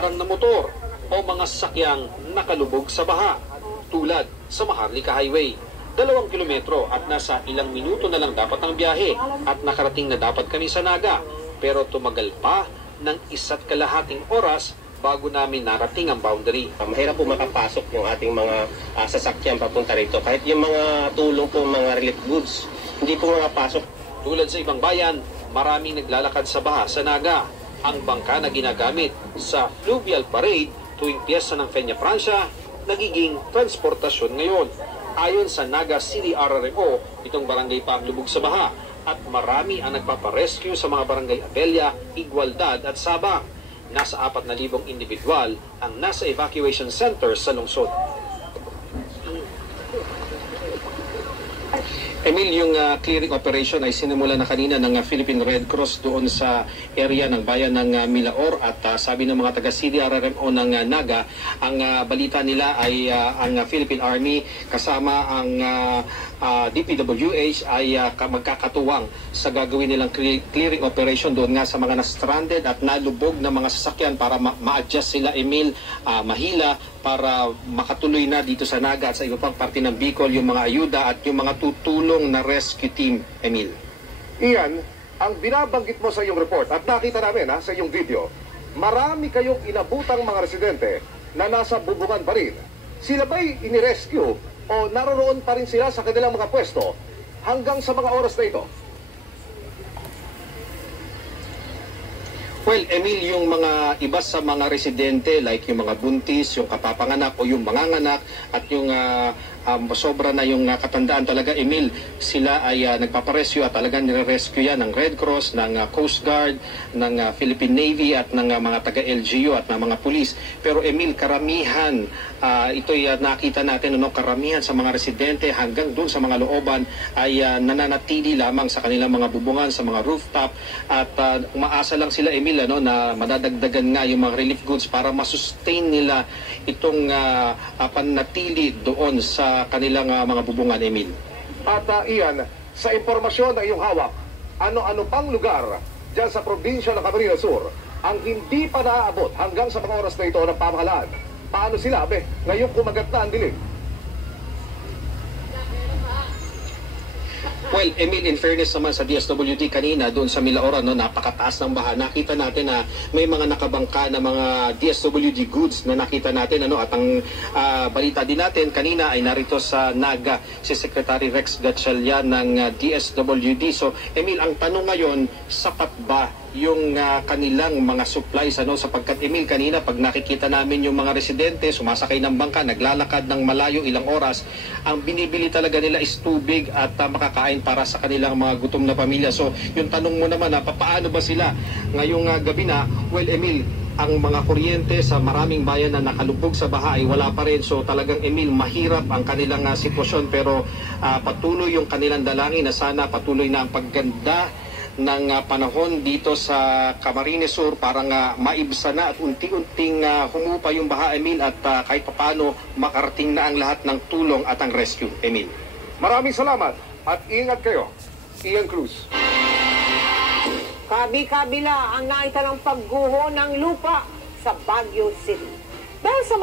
harang na motor o mga sasakyang nakalubog sa baha, tulad sa Maharlika Highway. 2 kilometro at nasa ilang minuto na lang dapat ang biyahe at nakarating na dapat kami sa Naga, pero tumagal pa ng 1.5 oras bago namin narating ang boundary. Mahirap po makapasok yung ating mga sasakyan papunta rito. Kahit yung mga tulong po, mga relief goods, hindi po makapasok. Tulad sa ibang bayan, maraming naglalakad sa baha sa Naga. Ang bangka na ginagamit sa fluvial parade tuwing piyesta ng Peña Francia, nagiging transportasyon ngayon. Ayon sa Naga City RRMO, itong barangay pa ang lubog sa baha at marami ang nagpaparescue sa mga barangay Abella, Igualdad at Sabang. Nasa 4,000 individual ang nasa evacuation center sa lungsod. Emil, yung clearing operation ay sinimula na kanina ng Philippine Red Cross doon sa area ng bayan ng Milaor at sabi ng mga taga-CDRRMO ng Naga, ang balita nila ay ang Philippine Army kasama ang DPWH ay magkakatuwang sa gagawin nilang clearing operation doon nga sa mga na-stranded at nalubog na mga sasakyan para ma-adjust sila, Emil, mahila para makatuloy na dito sa Naga at sa iba pang parte ng Bicol yung mga ayuda at yung mga tutulong na rescue team, Emil. Iyan, ang binabanggit mo sa iyong report at nakita namin sa iyong video, marami kayong inabutang mga residente na nasa bubungan pa rin. Sila ba'y inirescue o naroroon pa rin sila sa kanilang mga pwesto hanggang sa mga oras na ito? Well, Emil, yung mga iba sa mga residente like yung mga buntis, yung kapapanganak o yung manganganak at yung sobra na yung katandaan talaga, Emil, sila ay nagpaparescue at talagang nire-rescue yan ng Red Cross, ng Coast Guard, ng Philippine Navy at ng mga taga-LGU at ng mga pulis. Pero Emil, karamihan, ito'y nakita natin, karamihan sa mga residente hanggang doon sa mga looban ay nananatili lamang sa kanilang mga bubungan, sa mga rooftop at umaasa lang sila, Emil, na madadagdagan nga yung mga relief goods para masustain nila itong panatili doon sa kanilang mga bubungan, Emil. At iyan, sa impormasyon na iyong hawak, ano-ano pang lugar dyan sa probinsya ng Camarines Sur ang hindi pa naaabot hanggang sa mga oras na ito ng pamahalaan? Paano sila, ngayong kumagat na ang dilim? Well, Emil, in fairness naman sa DSWD kanina, doon sa Milaor, napakataas ng baha. Nakita natin na may mga nakabangka na mga DSWD goods na nakita natin. At ang balita din natin kanina ay narito sa Naga si Secretary Rex Gatchalian ng DSWD. So, Emil, ang tanong ngayon, sapat ba yung kanilang mga supplies, sapagkat, Emil, kanina pag nakikita namin yung mga residente sumasakay ng bangka, naglalakad ng malayo ilang oras, ang binibili talaga nila is tubig at makakain para sa kanilang mga gutom na pamilya. So yung tanong mo naman, paano ba sila ngayong gabi na? Well, Emil, ang mga kuryente sa maraming bayan na nakalubog sa baha ay wala pa rin. So talagang, Emil, mahirap ang kanilang sitwasyon, pero patuloy yung kanilang dalangin na sana patuloy na ang pagganda ng panahon dito sa Camarines Sur para maibsa na at unti-unting humupa yung baha, Emil, at kahit papano makarating na ang lahat ng tulong at ang rescue, Emil. Maraming salamat at ingat kayo. Ian Cruz. Kabi-kabila ang naitalang pagguho ng lupa sa Baguio City. Dahil sa